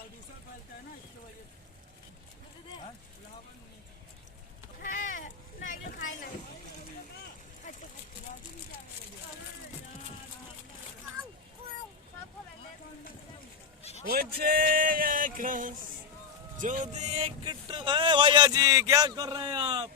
प्रदूषण फैलता है ना इसकी वजह से। मुझे जो भैया जी क्या कर रहे हैं आप?